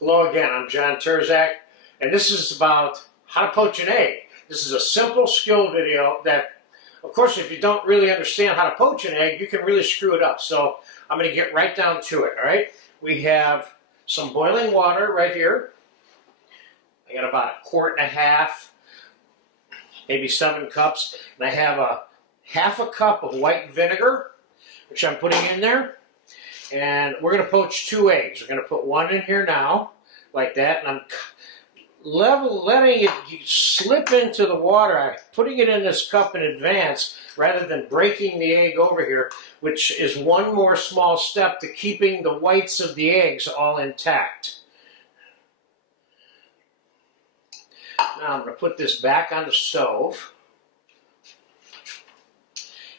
Hello again, I'm John Terzak, and this is about how to poach an egg. This is a simple skill video that, of course, if you don't really understand how to poach an egg, you can really screw it up. So I'm going to get right down to it, all right? We have some boiling water right here. I got about 1.5 quarts, maybe 7 cups, and I have a ½ cup of white vinegar, which I'm putting in there. And we're going to poach 2 eggs. We're going to put one in here now, like that, and I'm letting it slip into the water. I'm putting it in this cup in advance rather than breaking the egg over here, which is one more small step to keeping the whites of the eggs all intact. Now I'm going to put this back on the stove,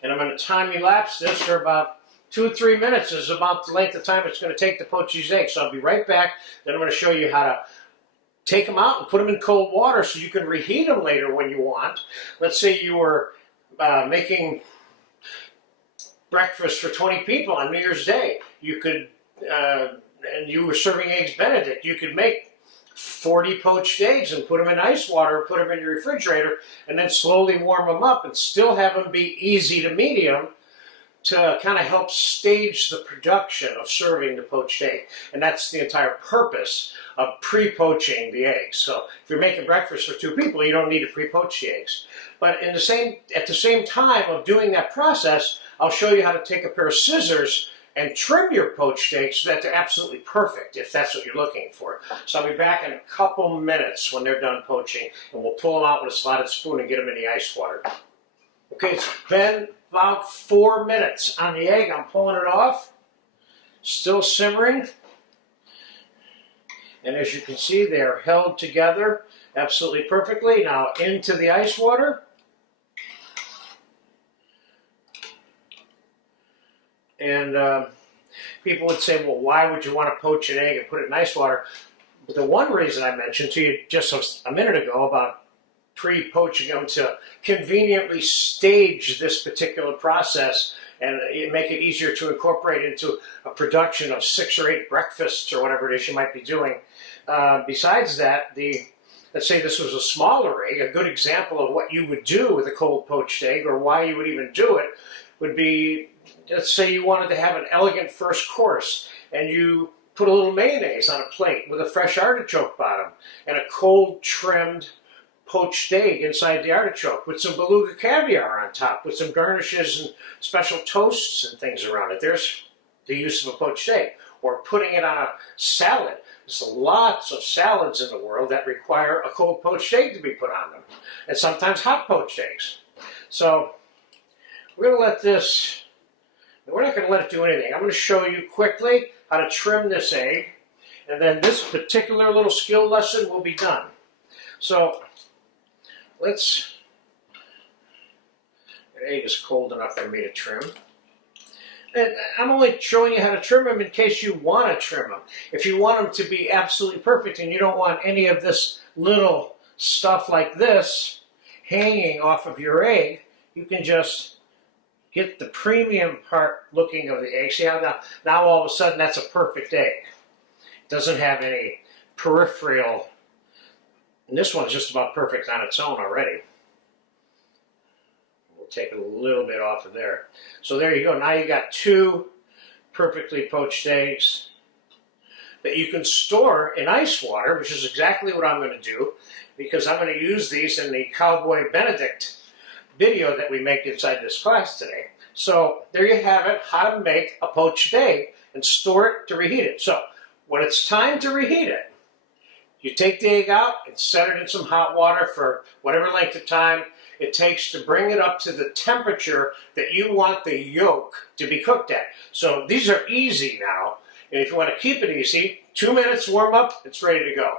and I'm going to time-elapse this for about 2 or 3 minutes. Is about the length of time it's going to take to poach these eggs. So I'll be right back. Then I'm going to show you how to take them out and put them in cold water so you can reheat them later when you want. Let's say you were making breakfast for 20 people on New Year's Day. You could, and you were serving Eggs Benedict, you could make 40 poached eggs and put them in ice water, put them in your refrigerator, and then slowly warm them up and still have them be easy to medium, to kind of help stage the production of serving the poached egg. And that's the entire purpose of pre-poaching the eggs. So if you're making breakfast for 2 people, you don't need to pre-poach the eggs. But at the same time of doing that process, I'll show you how to take a pair of scissors and trim your poached eggs so that they're absolutely perfect, if that's what you're looking for. So I'll be back in a couple minutes when they're done poaching, and we'll pull them out with a slotted spoon and get them in the ice water. Okay, it's been about 4 minutes on the egg. I'm pulling it off. Still simmering. And as you can see, they are held together absolutely perfectly. Now into the ice water. And people would say, well, why would you want to poach an egg and put it in ice water? But the one reason I mentioned to you just a minute ago about pre-poaching them to conveniently stage this particular process and make it easier to incorporate into a production of 6 or 8 breakfasts or whatever it is you might be doing. Besides that, let's say this was a smaller egg, a good example of what you would do with a cold poached egg, or why you would even do it, would be, let's say you wanted to have an elegant first course and you put a little mayonnaise on a plate with a fresh artichoke bottom and a cold trimmed poached egg inside the artichoke with some beluga caviar on top with some garnishes and special toasts and things around it. There's the use of a poached egg. Or putting it on a salad. There's lots of salads in the world that require a cold poached egg to be put on them, and sometimes hot poached eggs. So we're going to let this, we're not going to let it do anything. I'm going to show you quickly how to trim this egg, and then this particular little skill lesson will be done. So the egg is cold enough for me to trim. And I'm only showing you how to trim them in case you want to trim them. If you want them to be absolutely perfect and you don't want any of this little stuff like this hanging off of your egg, you can just get the premium part looking of the egg. See how now all of a sudden that's a perfect egg. It doesn't have any peripheral. And this one's just about perfect on its own already. We'll take a little bit off of there. So there you go. Now you got 2 perfectly poached eggs that you can store in ice water, which is exactly what I'm going to do, because I'm going to use these in the Cowboy Benedict video that we make inside this class today. So there you have it, how to make a poached egg and store it to reheat it. So when it's time to reheat it, you take the egg out and set it in some hot water for whatever length of time it takes to bring it up to the temperature that you want the yolk to be cooked at. So these are easy now, and if you want to keep it easy, 2 minutes warm up, it's ready to go.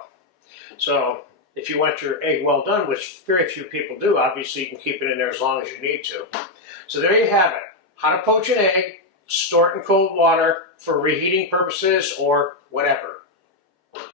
So if you want your egg well done, which very few people do, obviously you can keep it in there as long as you need to. So there you have it, how to poach an egg, store it in cold water for reheating purposes or whatever.